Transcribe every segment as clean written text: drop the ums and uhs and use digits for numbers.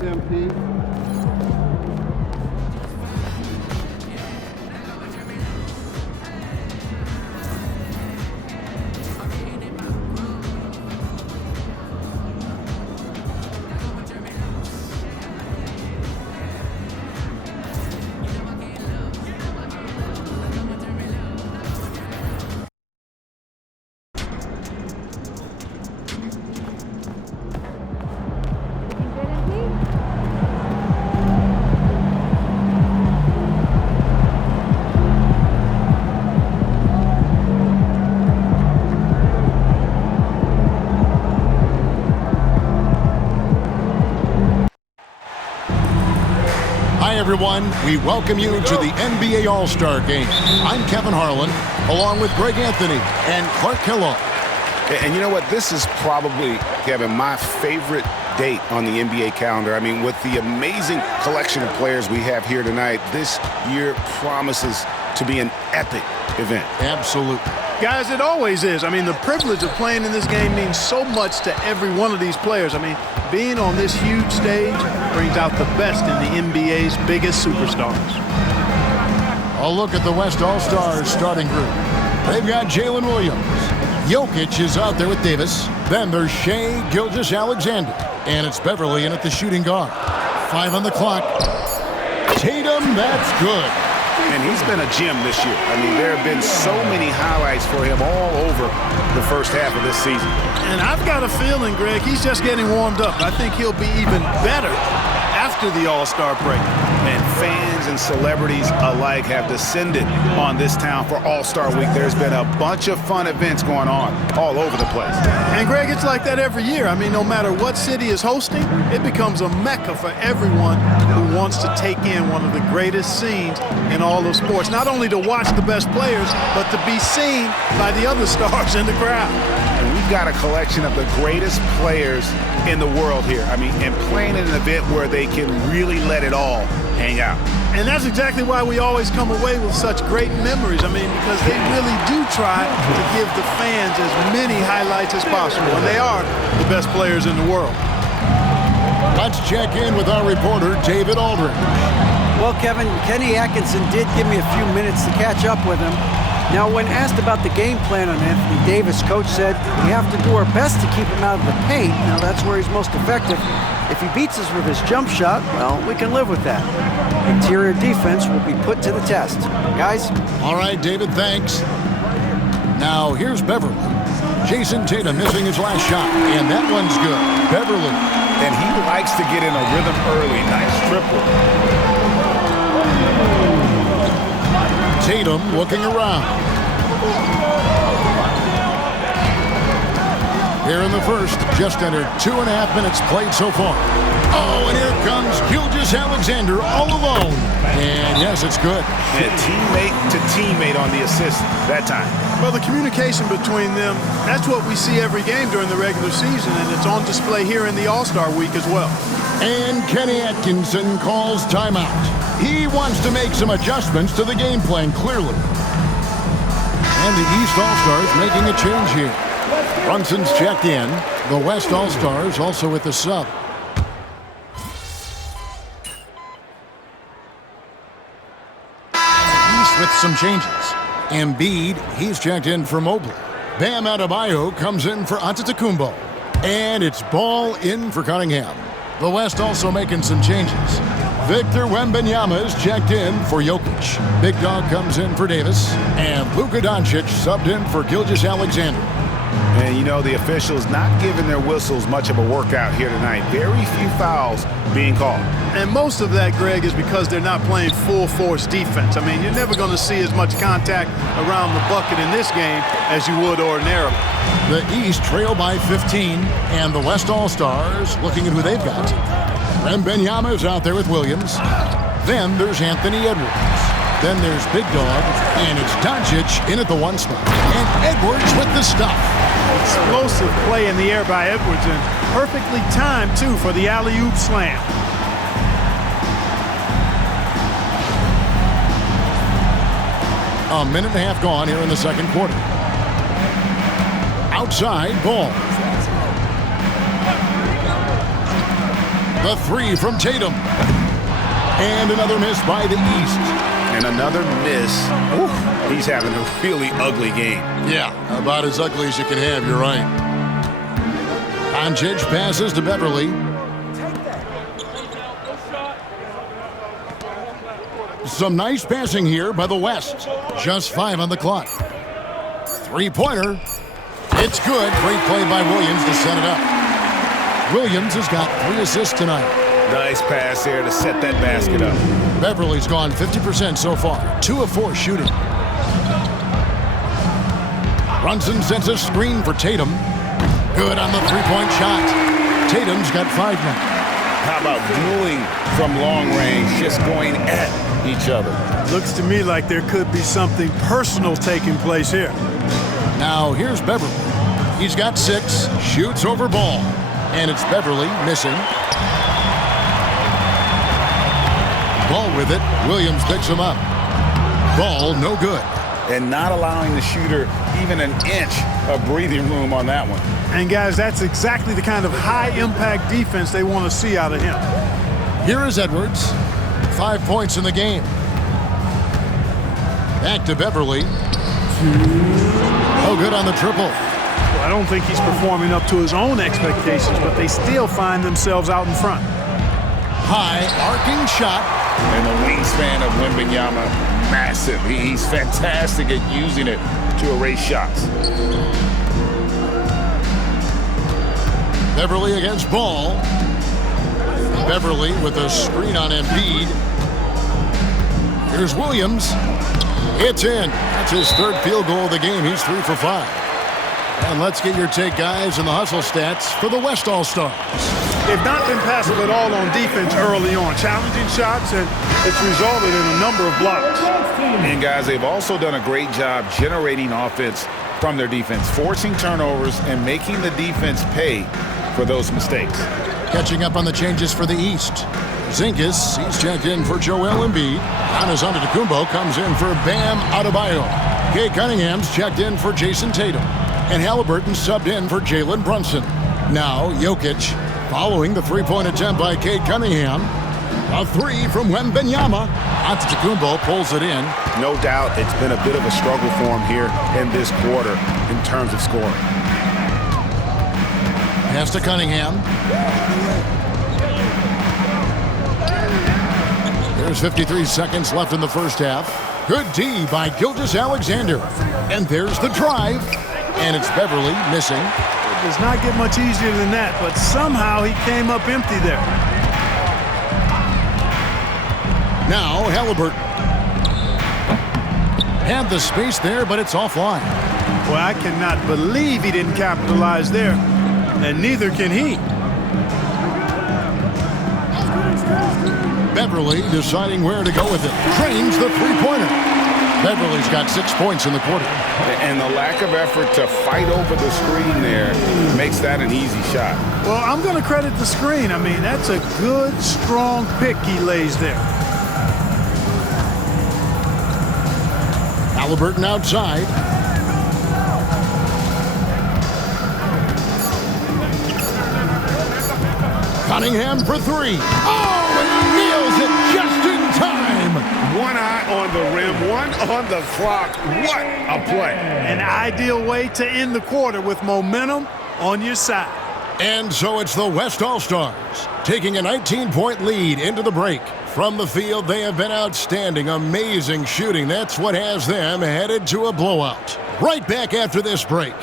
SMP. Hi, everyone. We welcome you to the NBA All-Star Game. I'm Kevin Harlan, along with Greg Anthony and Clark Kellogg. And you know what? This is probably, Kevin, my favorite date on the NBA calendar. I mean, with the amazing collection of players we have here tonight, this year promises to be an epic event. Absolutely. Guys, it always is. I mean, the privilege of playing in this game means so much to every one of these players. I mean, being on this huge stage brings out the best in the NBA's biggest superstars. A look at the West All-Stars starting group. They've got Jalen Williams. Jokic is out there with Davis. Then there's Shai Gilgeous-Alexander. And it's Beverly in at the shooting guard. 5 on the clock. Tatum, that's good. And he's been a gem this year. I mean, there have been so many highlights for him all over the first half of this season. And I've got a feeling, Greg, he's just getting warmed up. I think he'll be even better after the All-Star break. And fans and celebrities alike have descended on this town for All-Star Week. There's been a bunch of fun events going on all over the place. And, Greg, it's like that every year. I mean, no matter what city is hosting, it becomes a mecca for everyone who wants to take in one of the greatest scenes in all of sports. Not only to watch the best players, but to be seen by the other stars in the crowd. And we've got a collection of the greatest players in the world here. I mean, and playing in an event where they can really let it all hang out. And that's exactly why we always come away with such great memories. I mean, because they really do try to give the fans as many highlights as possible. And they are the best players in the world. Let's check in with our reporter, David Aldridge. Well, Kevin, Kenny Atkinson did give me a few minutes to catch up with him. Now, when asked about the game plan on Anthony Davis, Coach said we have to do our best to keep him out of the paint. Now, that's where he's most effective. If he beats us with his jump shot, well, we can live with that. Interior defense will be put to the test. Guys? All right, David, thanks. Now, here's Beverly. Jason Tatum missing his last shot, and that one's good. Beverly. And he likes to get in a rhythm early. Nice triple. Tatum looking around. Here in the first, just under 2.5 minutes played so far. Oh, and here comes Gilgeous-Alexander all alone. And yes, it's good. And teammate to teammate on the assist that time. Well, the communication between them, that's what we see every game during the regular season, and it's on display here in the All-Star Week as well. And Kenny Atkinson calls timeout. He wants to make some adjustments to the game plan, clearly. And the East All-Stars making a change here. Brunson's checked in. The West All-Stars also with the sub. East with some changes. Embiid, he's checked in for Mobley. Bam Adebayo comes in for Antetokounmpo. And it's Ball in for Cunningham. The West also making some changes. Victor Wembanyama is checked in for Jokic. Big Dog comes in for Davis. And Luka Doncic subbed in for Gilgeous-Alexander. And, you know, the officials not giving their whistles much of a workout here tonight. Very few fouls being called. And most of that, Greg, is because they're not playing full-force defense. I mean, you're never going to see as much contact around the bucket in this game as you would ordinarily. The East trail by 15, and the West All-Stars looking at who they've got. Wembanyama is out there with Williams. Then there's Anthony Edwards. Then there's Big Dog, and it's Doncic in at the 1 spot. And Edwards with the stuff. Explosive play in the air by Edwards, and perfectly timed, too, for the alley-oop slam. A minute and a half gone here in the second quarter. Outside, Ball. The three from Tatum. And another miss by the East. And another miss. Ooh, he's having a really ugly game. Yeah, about as ugly as you can have, you're right. Doncic passes to Beverly. Some nice passing here by the West. Just 5 on the clock. Three-pointer. It's good. Great play by Williams to set it up. Williams has got 3 assists tonight. Nice pass there to set that basket up. Beverly's gone 50% so far. 2 of 4 shooting. Brunson sends a screen for Tatum. Good on the three-point shot. Tatum's got 5 now. How about dueling from long range, just going at each other? Looks to me like there could be something personal taking place here. Now here's Beverly. He's got 6, shoots over Ball. And it's Beverly missing. Ball with it. Williams picks him up. Ball no good. And not allowing the shooter even an inch of breathing room on that one. And guys, that's exactly the kind of high-impact defense they want to see out of him. Here is Edwards. 5 points in the game. Back to Beverly. No good on the triple. Well, I don't think he's performing up to his own expectations, but they still find themselves out in front. High arcing shot. And the wingspan of Wembanyama, massive. He's fantastic at using it to erase shots. Beverly against Ball. Beverly with a screen on Embiid. Here's Williams. It's in. That's his 3rd field goal of the game. He's 3 for 5. And let's get your take, guys, in the hustle stats for the West All-Stars. They've not been passive at all on defense early on. Challenging shots, and it's resulted in a number of blocks. And, guys, they've also done a great job generating offense from their defense, forcing turnovers and making the defense pay for those mistakes. Catching up on the changes for the East. Zinkas, he's checked in for Joel Embiid. Giannis Antetokounmpo comes in for Bam Adebayo. Kay Cunningham's checked in for Jason Tatum. And Halliburton subbed in for Jalen Brunson. Now, Jokic, following the three-point attempt by Cade Cunningham. A 3 from Wembanyama. Antetokounmpo pulls it in. No doubt it's been a bit of a struggle for him here in this quarter in terms of scoring. Pass to Cunningham. There's 53 seconds left in the first half. Good D by Gilgeous-Alexander. And there's the drive. And it's Beverly missing. It does not get much easier than that, but somehow he came up empty there. Now Halliburton. Had the space there, but it's offline. Well, I cannot believe he didn't capitalize there, and neither can he. Beverly deciding where to go with it. Trains the three-pointer. Beverly's got 6 points in the quarter. And the lack of effort to fight over the screen there makes that an easy shot. Well, I'm going to credit the screen. I mean, that's a good, strong pick he lays there. Halliburton outside. Cunningham for 3. Oh, and he nails it just in time. One eye on the rim, one on the clock. What a play. An ideal way to end the quarter with momentum on your side. And so it's the West All-Stars taking a 19-point lead into the break. From the field, they have been outstanding, amazing shooting. That's what has them headed to a blowout. Right back after this break.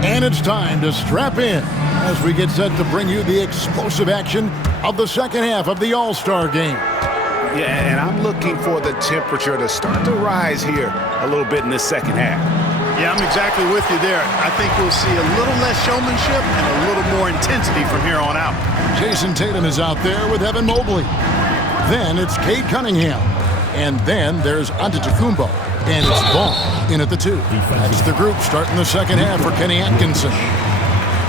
And it's time to strap in as we get set to bring you the explosive action of the second half of the All-Star game. Yeah, and I'm looking for the temperature to start to rise here a little bit in this second half. Yeah, I'm exactly with you there. I think we'll see a little less showmanship and a little more intensity from here on out. Jason Tatum is out there with Evan Mobley. Then it's Cade Cunningham. And then there's Antetokounmpo. And it's Ball in at the 2. That's the group starting the second half for Kenny Atkinson.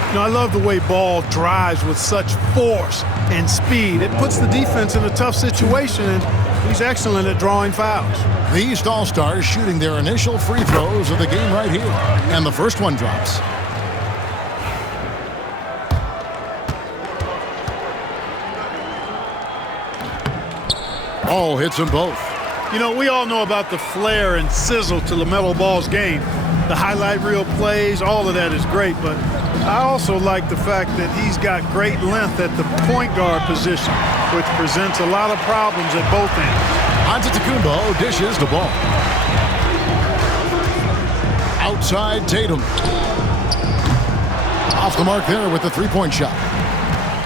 You know, I love the way Ball drives with such force and speed. It puts the defense in a tough situation, and he's excellent at drawing fouls. The East All-Stars shooting their initial free throws of the game right here. And the first one drops. Ball hits them both. You know, we all know about the flair and sizzle to LaMelo Ball's game. The highlight reel plays, all of that is great, but I also like the fact that he's got great length at the point guard position, which presents a lot of problems at both ends. Antetokounmpo dishes the ball. Outside Tatum. Off the mark there with the three-point shot.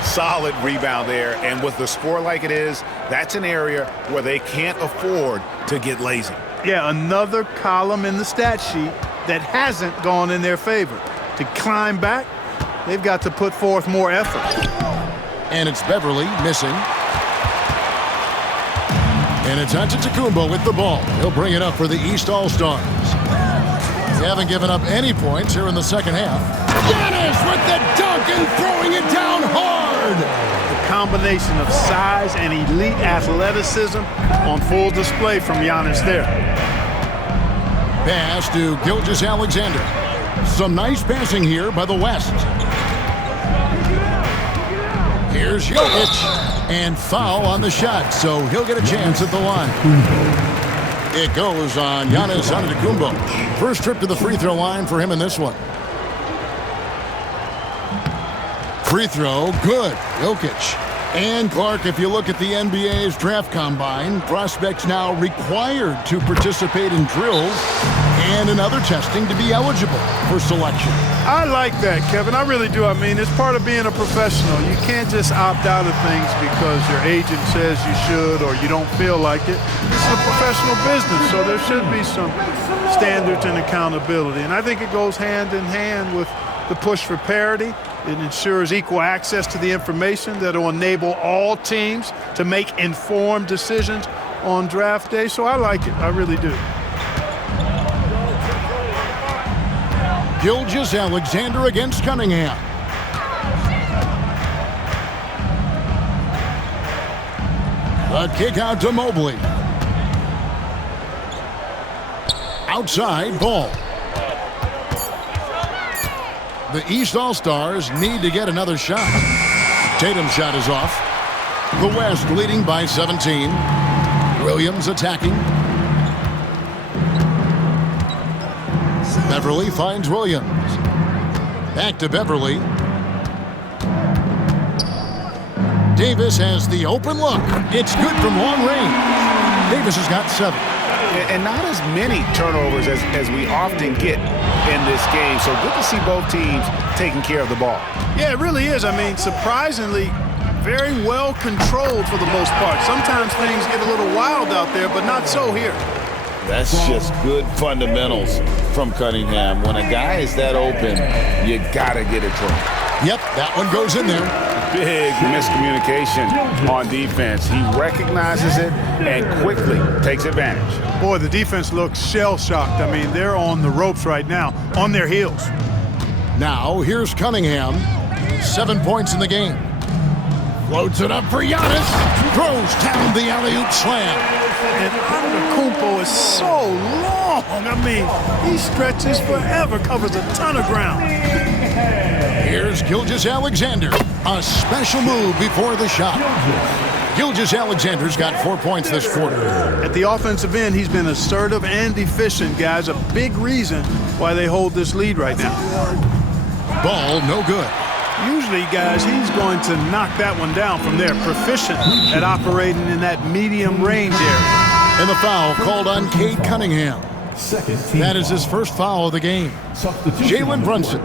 Solid rebound there, and with the score like it is, that's an area where they can't afford to get lazy. Yeah, another column in the stat sheet that hasn't gone in their favor. To climb back, they've got to put forth more effort. And it's Beverly missing. And it's Antetokounmpo with the ball. He'll bring it up for the East All-Stars. They haven't given up any points here in the second half. Giannis with the dunk and throwing it down hard. The combination of size and elite athleticism on full display from Giannis there. Pass to Gilgeous-Alexander. Some nice passing here by the West. Here's Jokic. And foul on the shot, so he'll get a chance at the line. It goes on Giannis Antetokounmpo. First trip to the free throw line for him in this one. Free throw, good. Jokic. And Clark, if you look at the NBA's draft combine, prospects now required to participate in drills and in other testing to be eligible for selection. I like that, Kevin. I really do. I mean, it's part of being a professional. You can't just opt out of things because your agent says you should or you don't feel like it. This is a professional business, so there should be some standards and accountability. And I think it goes hand in hand with the push for parity. It ensures equal access to the information that will enable all teams to make informed decisions on draft day. So I like it. I really do. Gilgeous-Alexander against Cunningham. A kick out to Mobley. Outside Ball. The East All-Stars need to get another shot. Tatum's shot is off. The West leading by 17. Williams attacking. Beverly finds Williams. Back to Beverly. Davis has the open look. It's good from long range. Davis has got 7. And not as many turnovers as we often get in this game. So good to see both teams taking care of the ball. Yeah, it really is. I mean, surprisingly, very well controlled for the most part. Sometimes things get a little wild out there, but not so here. That's just good fundamentals from Cunningham. When a guy is that open, you got to get it to him. Yep, that one goes in there. Big miscommunication on defense. He recognizes it and quickly takes advantage. Boy, the defense looks shell-shocked. I mean, they're on the ropes right now, on their heels. Now, here's Cunningham. 7 points in the game. Floats it up for Giannis. Throws down the alley-oop slam. And Antetokounmpo is so long. I mean, he stretches forever, covers a ton of ground. Here's Gilgeous-Alexander. A special move before the shot. Gilgeous-Alexander's got 4 points this quarter. At the offensive end, he's been assertive and efficient, guys. A big reason why they hold this lead right now. Ball no good. Usually, guys, he's going to knock that one down from there. Proficient at operating in that medium range area. And the foul called on Cade Cunningham. That is his first foul of the game. Jalen Brunson.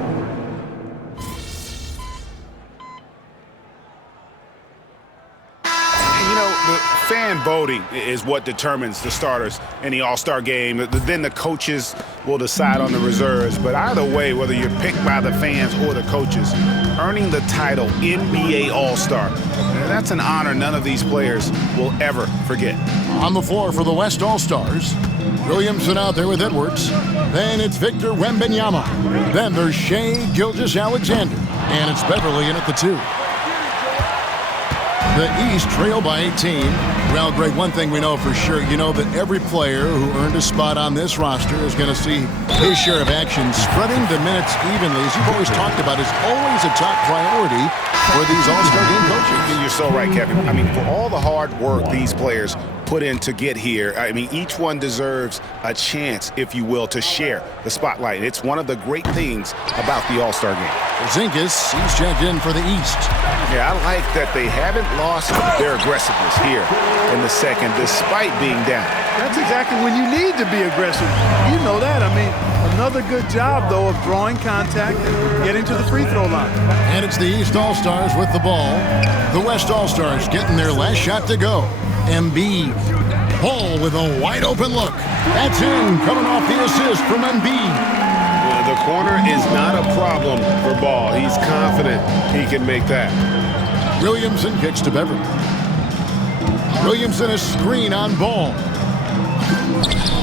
fan voting is what determines the starters in the All-Star game. Then the coaches will decide on the reserves. But either way, whether you're picked by the fans or the coaches, earning the title NBA All-Star, that's an honor none of these players will ever forget. On the floor for the West All-Stars, Williamson out there with Edwards. Then it's Victor Wembanyama. Then there's Shai Gilgeous-Alexander. And it's Beverly in at the 2. The East trail by 18. Well, Greg, one thing we know for sure, you know that every player who earned a spot on this roster is going to see his share of action. Spreading the minutes evenly, as you've always talked about, is always a top priority for these All-Star game coaches. You're so right, Kevin. I mean, for all the hard work these players put in to get here, I mean, each one deserves a chance, if you will, to share the spotlight. It's one of the great things about the All-Star game. Porzingis, he's checked in for the East. Yeah, I like that they haven't lost their aggressiveness here in the second, despite being down. That's exactly when you need to be aggressive. You know that. I mean, another good job, though, of drawing contact and getting to the free throw line. And it's the East All-Stars with the ball. The West All-Stars getting their last shot to go. Embiid. Ball with a wide-open look. That's in, coming off the assist from Embiid. The corner is not a problem for Ball. He's confident he can make that. Williamson kicks to Beverly. Williamson a screen on Ball.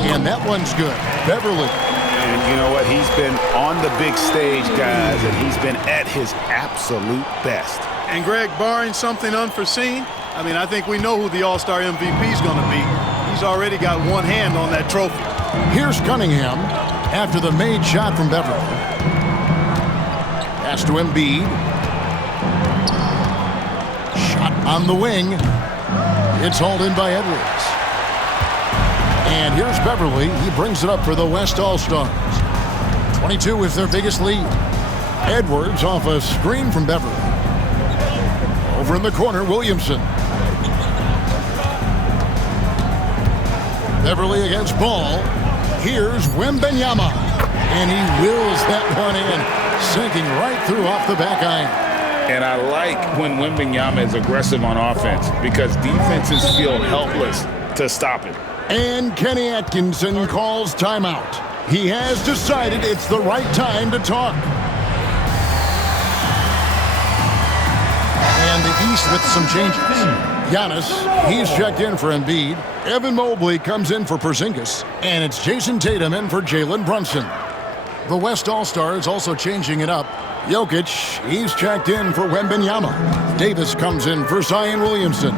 And that one's good. Beverly. And you know what? He's been on the big stage, guys, and he's been at his absolute best. And, Greg, barring something unforeseen, I mean, I think we know who the All-Star MVP is going to be. He's already got one hand on that trophy. Here's Cunningham after the made shot from Beverly. Pass to Embiid. Shot on the wing. It's hauled in by Edwards. And here's Beverly. He brings it up for the West All-Stars. 22 is their biggest lead. Edwards off a screen from Beverly. Over in the corner, Williamson. Beverly against Ball. Here's Wembanyama. And he wills that one in, sinking right through off the back iron. And I like when Wembanyama is aggressive on offense because defenses feel helpless to stop him. And Kenny Atkinson calls timeout. He has decided it's the right time to talk. And the East with some changes. Giannis, he's checked in for Embiid. Evan Mobley comes in for Porzingis. And it's Jason Tatum in for Jalen Brunson. The West All-Stars also changing it up. Jokic, he's checked in for Wembanyama. Davis comes in for Zion Williamson.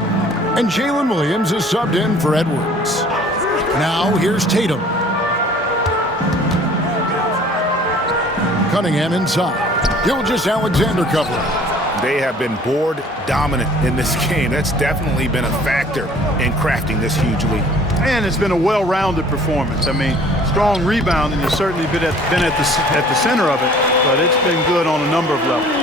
And Jalen Williams is subbed in for Edwards. Now here's Tatum. Cunningham inside. Gilgeous-Alexander covering. They have been board dominant in this game. That's definitely been a factor in crafting this huge lead. And it's been a well-rounded performance. I mean, strong rebounding has certainly been at the center of it, but it's been good on a number of levels.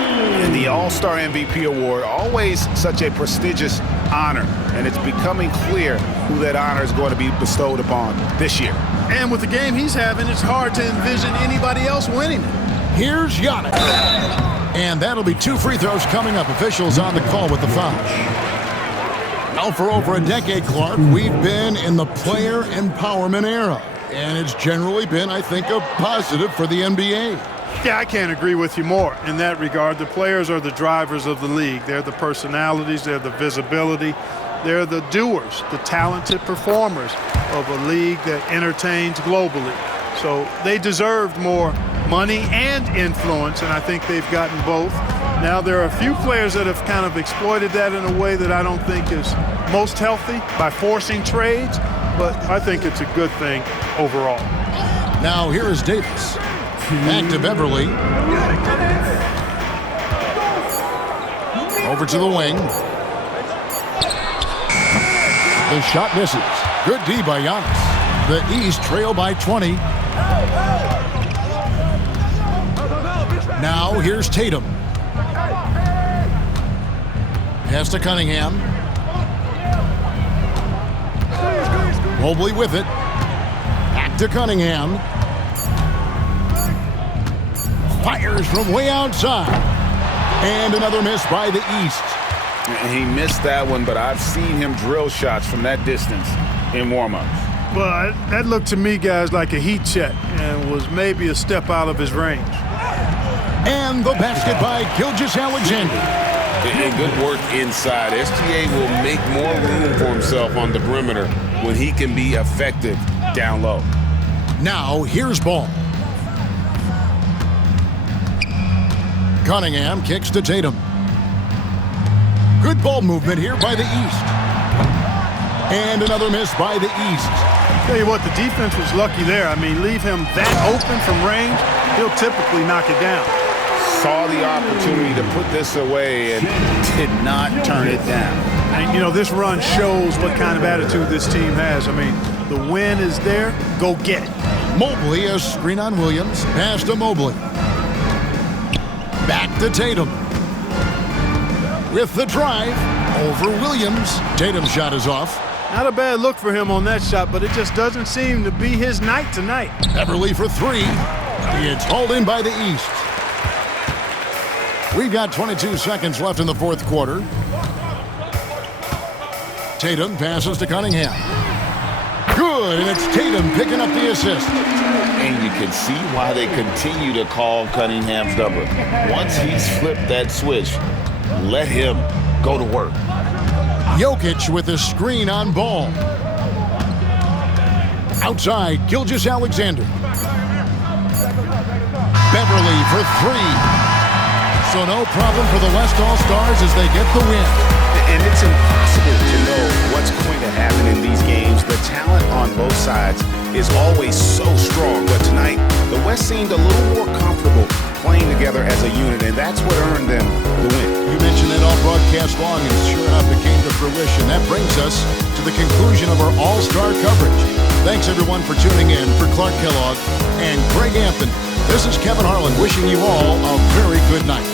And the All-Star MVP award, always such a prestigious honor, and it's becoming clear who that honor is going to be bestowed upon this year. And with the game he's having, it's hard to envision anybody else winning it. Here's Giannis. And that'll be 2 free throws coming up. Officials on the call with the foul. Now for over a decade, Clark, we've been in the player empowerment era. And it's generally been, I think, a positive for the NBA. Yeah, I can't agree with you more in that regard. The players are the drivers of the league. They're the personalities. They're the visibility. They're the doers, the talented performers of a league that entertains globally. So they deserved more money and influence, and I think they've gotten both. Now, there are a few players that have kind of exploited that in a way that I don't think is most healthy by forcing trades, but I think it's a good thing overall. Now, here is Davis. Back to Beverly. Over to the wing. The shot misses. Good D by Giannis. The East trail by 20. Now here's Tatum. Pass to Cunningham. Mobley with it. Back to Cunningham. Fires from way outside. And another miss by the East. He missed that one, but I've seen him drill shots from that distance in warm-ups. Well, that looked to me, guys, like a heat check and was maybe a step out of his range. And the basket by Gilgeous-Alexander. And good work inside. SGA will make more room for himself on the perimeter when he can be effective down low. Now, here's Ball. Cunningham kicks to Tatum. Good ball movement here by the East. And another miss by the East. Tell you what, the defense was lucky there. I mean, leave him that open from range, he'll typically knock it down. Saw the opportunity to put this away and did not turn it down. And, you know, this run shows what kind of attitude this team has. I mean, the win is there, go get it. Mobley, a screen on Williams. Pass to Mobley. Back to Tatum. With the drive, over Williams. Tatum's shot is off. Not a bad look for him on that shot, but it just doesn't seem to be his night tonight. Beverly for three. It's hauled in by the East. We've got 22 seconds left in the fourth quarter. Tatum passes to Cunningham. Good, and it's Tatum picking up the assist. And you can see why they continue to call Cunningham's number. Once he's flipped that switch, let him go to work. Jokic with a screen on Ball. Outside, Gilgeous-Alexander. Beverly for three. So no problem for the West All-Stars as they get the win. And it's impossible to know what's going to happen in these games. The talent on both sides is always so strong. But tonight, the West seemed a little more comfortable playing together as a unit, and that's what earned them the win. You mentioned it all broadcast long, and sure enough, it came to fruition. That brings us to the conclusion of our All-Star coverage. Thanks, everyone, for tuning in. For Clark Kellogg and Greg Anthony, this is Kevin Harlan wishing you all a very good night.